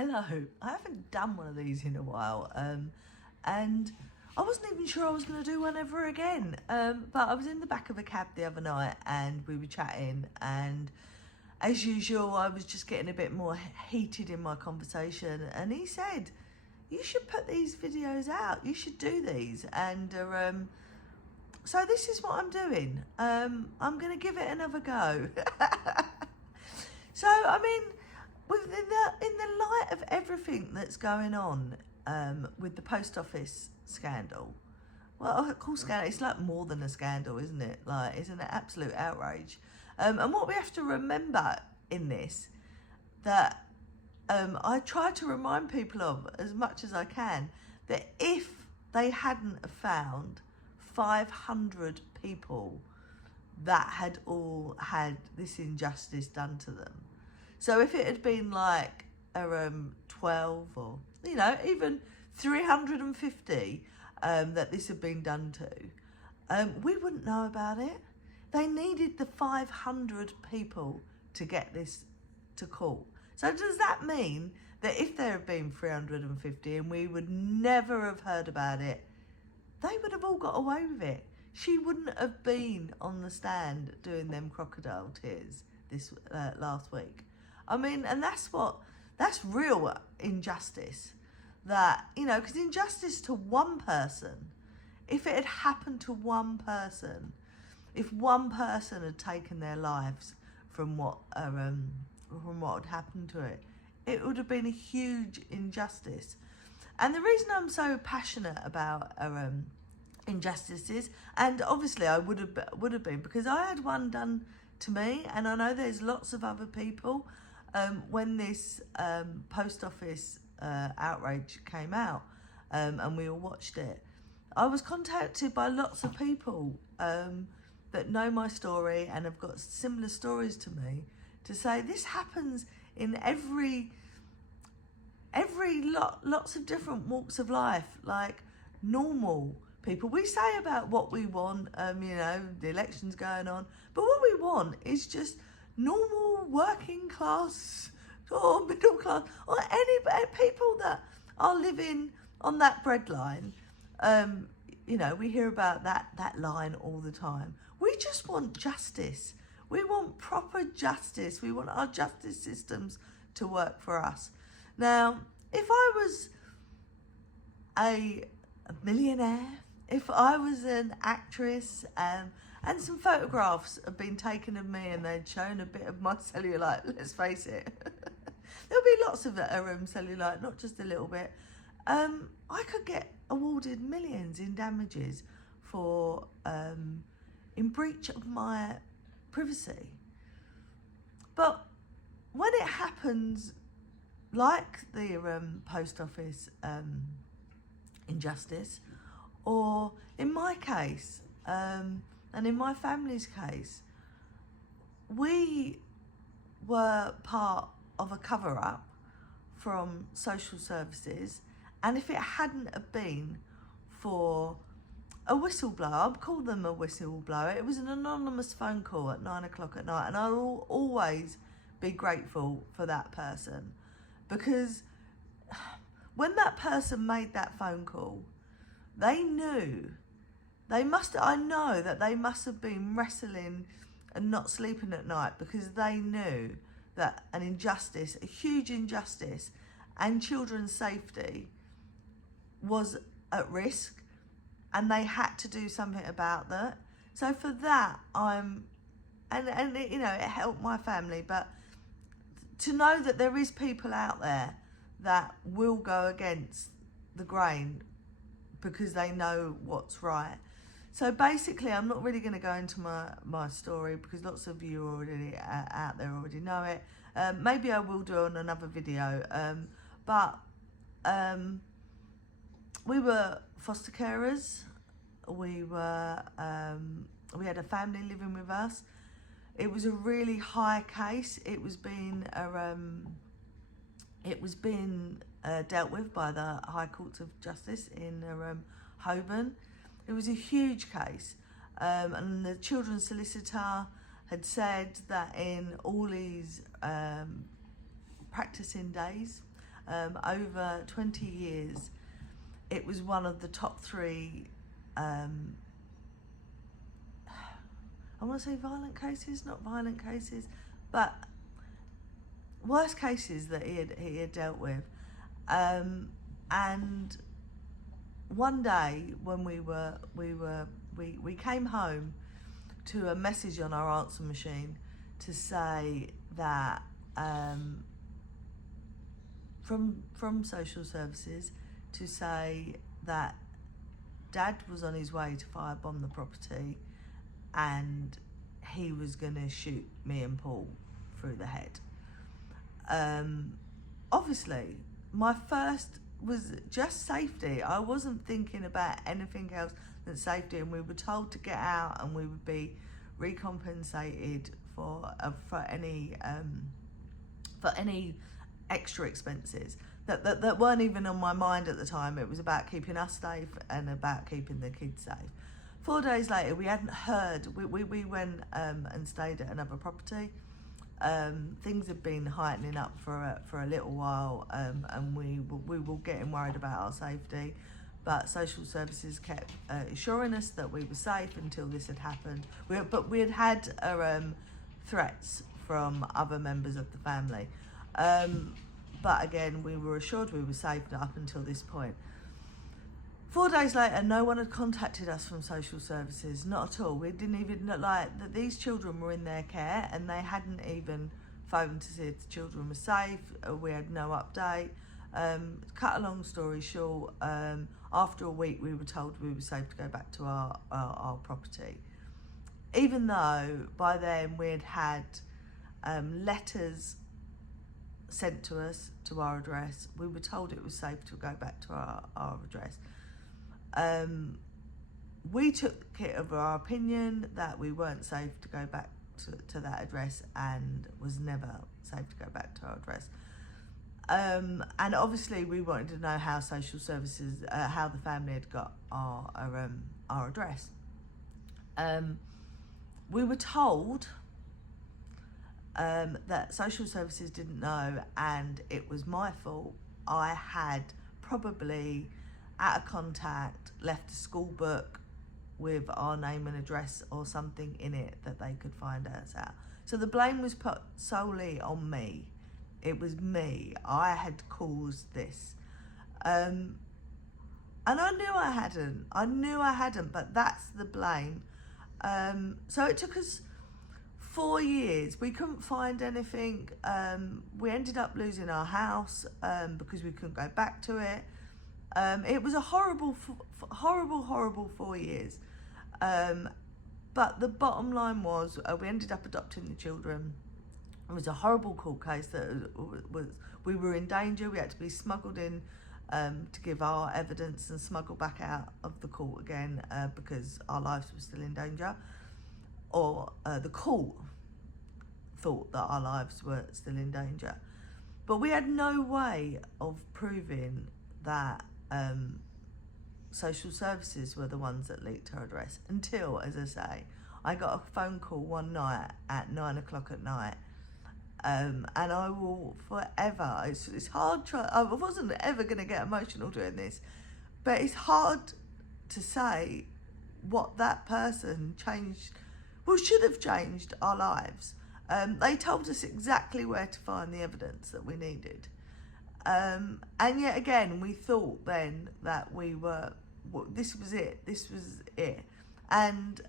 Hello. I haven't done one of these in a while, and I wasn't even sure I was going to do one ever again. But I was in the back of a cab the other night and we were chatting, and as usual, I was just getting a bit more heated in my conversation, and he said, "You should put these videos out. You should do these." And so this is what I'm doing. I'm going to give it another go. So, I mean, in the light of everything that's going on with the post office scandal, well, I call scandal, it's like more than a scandal, isn't it? Like, it's an absolute outrage. And what we have to remember in this, that I try to remind people of as much as I can, that if they hadn't have found 500 people that had all had this injustice done to them. So if it had been like 12 or, you know, even 350 that this had been done to, we wouldn't know about it. They needed the 500 people to get this to court. So does that mean that if there had been 350 and we would never have heard about it, they would have all got away with it? She wouldn't have been on the stand doing them crocodile tears this last week. I mean, and that's real injustice. That, you know, because injustice to one person, if it had happened to one person, if one person had taken their lives from what had happened to it, it would have been a huge injustice. And the reason I'm so passionate about injustices, and obviously I would have been because I had one done to me, and I know there's lots of other people. When this post office outrage came out, and we all watched it, I was contacted by lots of people that know my story and have got similar stories to me, to say this happens in lots of different walks of life, like normal people. We say about what we want, you know, the election's going on, but what we want is just normal working class or middle class, or any people that are living on that breadline. You know, we hear about that line all the time. We just want justice. We want proper justice. We want our justice systems to work for us. Now, if I was a millionaire, if I was an actress, and some photographs have been taken of me and they'd shown a bit of my cellulite, let's face it, there'll be lots of cellulite, not just a little bit, I could get awarded millions in damages for in breach of my privacy. But when it happens, like the post office injustice, or in my case, and in my family's case, we were part of a cover-up from social services, and if it hadn't have been for a whistleblower, I'd call them a whistleblower, it was an anonymous phone call at 9 o'clock at night, and I'll always be grateful for that person, because when that person made that phone call, they knew, I know that they must have been wrestling and not sleeping at night, because they knew that an injustice, a huge injustice, and children's safety was at risk, and they had to do something about that. So for that, and you know, it helped my family, but to know that there is people out there that will go against the grain because they know what's right. So basically, I'm not really going to go into my story, because lots of you already out there already know it. Maybe I will do on another video. But we were foster carers. We had a family living with us. It was a really high case. It was being dealt with by the High Court of Justice in Holborn. It was a huge case, and the children's solicitor had said that in all his practicing days, over 20 years, it was one of the top 3, I want to say violent cases, not violent cases, but worst cases that he had dealt with. And one day when we came home to a message on our answer machine to say that from social services to say that Dad was on his way to firebomb the property and he was going to shoot me and Paul through the head. Obviously, my first was just safety. I wasn't thinking about anything else than safety, and we were told to get out and we would be recompensated for any extra expenses that weren't even on my mind at the time. It was about keeping us safe and about keeping the kids safe. 4 days later, we hadn't heard. We went and stayed at another property. Things had been heightening up for a little while, and we were getting worried about our safety. But social services kept assuring us that we were safe until this had happened. But we had had threats from other members of the family. But again, we were assured we were safe up until this point. 4 days later, no one had contacted us from social services, not at all. We didn't even look like that. These children were in their care, and they hadn't even phoned to see if the children were safe. We had no update. Cut a long story short, after a week, we were told we were safe to go back to our property. Even though by then we had had letters sent to us to our address, we were told it was safe to go back to our address. We took it of our opinion that we weren't safe to go back to that address, and was never safe to go back to our address. And obviously we wanted to know how social services, how the family had got our address. We were told that social services didn't know, and it was my fault. I had probably, out of contact, left a school book with our name and address or something in it that they could find us out. So the blame was put solely on me. It was me. I had caused this. And I knew I hadn't, but that's the blame. So it took us 4 years. We couldn't find anything. We ended up losing our house because we couldn't go back to it. It was a horrible 4 years. But the bottom line was we ended up adopting the children. It was a horrible court case that we were in danger. We had to be smuggled in to give our evidence and smuggle back out of the court again because our lives were still in danger. Or the court thought that our lives were still in danger. But we had no way of proving that social services were the ones that leaked our address until, as I say, I got a phone call one night at 9 o'clock at night. And I will forever, it's hard, I wasn't ever going to get emotional doing this, but it's hard to say what that person changed, should have changed our lives. They told us exactly where to find the evidence that we needed. And yet again, we thought then that this was it. And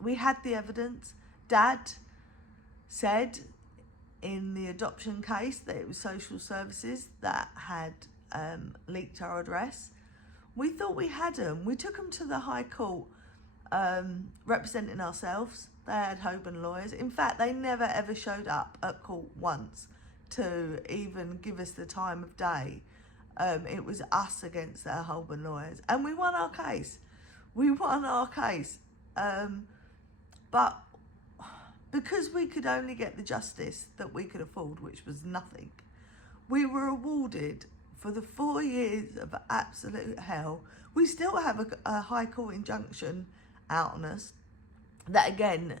we had the evidence. Dad said in the adoption case that it was social services that had leaked our address. We thought we had them. We took them to the High Court representing ourselves. They had Holborn lawyers. In fact, they never ever showed up at court once to even give us the time of day. It was us against their Holborn lawyers. And we won our case. But because we could only get the justice that we could afford, which was nothing, we were awarded for the 4 years of absolute hell. We still have a High Court injunction out on us. That again,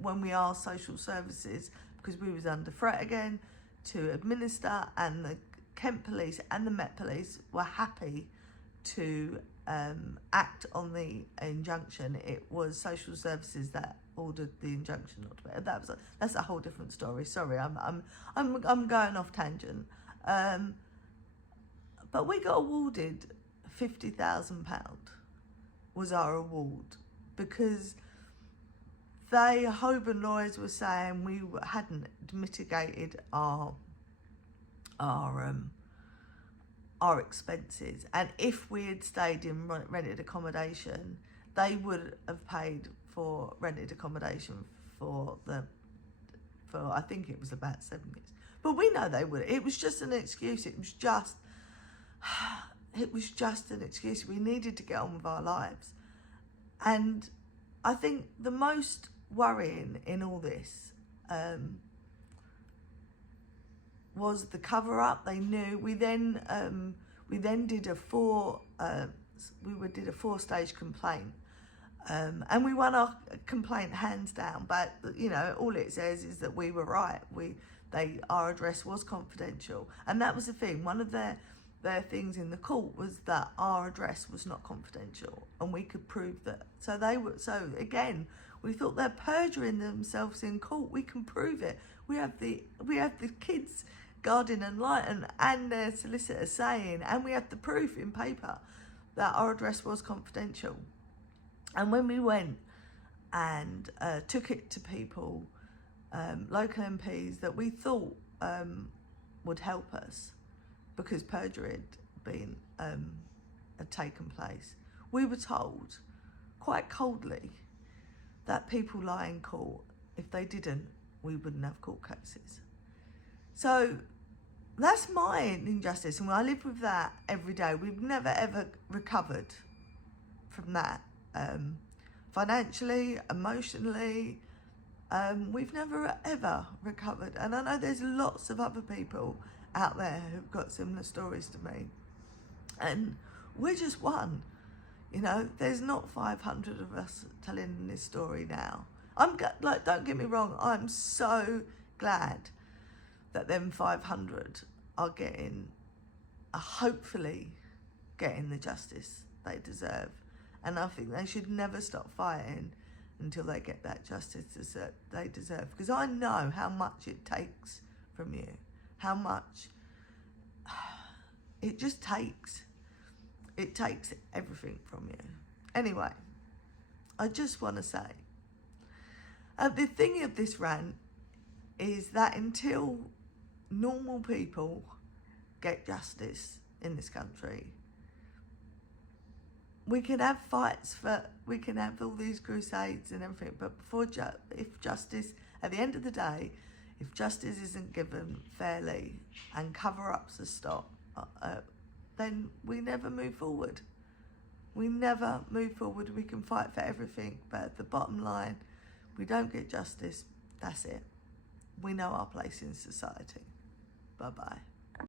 when we asked social services, because we was under threat again, to administer, and the Kent Police and the Met Police were happy to act on the injunction. It was social services that ordered the injunction not to be. That's a whole different story. Sorry, I'm going off tangent. But we got awarded £50,000 was our award, because Holborn lawyers were saying we hadn't mitigated our expenses, and if we had stayed in rented accommodation, they would have paid for rented accommodation for I think it was about 7 years. But we know they would. It was just an excuse. It was just an excuse. We needed to get on with our lives. And I think the most worrying in all this was the cover up. They knew. We then did a 4-stage complaint, and we won our complaint hands down. But all it says is that we were right. Our address was confidential, and that was the thing. One of their things in the court was that our address was not confidential, and we could prove that. So again, we thought they're perjuring themselves in court. We can prove it. We have the kids' guardian and their solicitor saying, and we have the proof in paper that our address was confidential. And when we went and took it to people, local MPs that we thought would help us, because perjury had taken place, we were told quite coldly that people lie in court. If they didn't, we wouldn't have court cases. So that's my injustice, and I live with that every day. We've never ever recovered from that, financially, emotionally. We've never ever recovered, and I know there's lots of other people out there who've got similar stories to me, and we're just one. There's not 500 of us telling this story now. Don't get me wrong, I'm so glad that them 500 are hopefully getting the justice they deserve, and I think they should never stop fighting until they get that justice they deserve, because I know how much it takes from you, how much it just takes. It takes everything from you. Anyway, I just want to say, the thing of this rant is that until normal people get justice in this country, we can have fights we can have all these crusades and everything, but if justice, at the end of the day, if justice isn't given fairly and cover-ups are stopped, then we never move forward. We never move forward. We can fight for everything, but at the bottom line, we don't get justice, that's it. We know our place in society. Bye-bye.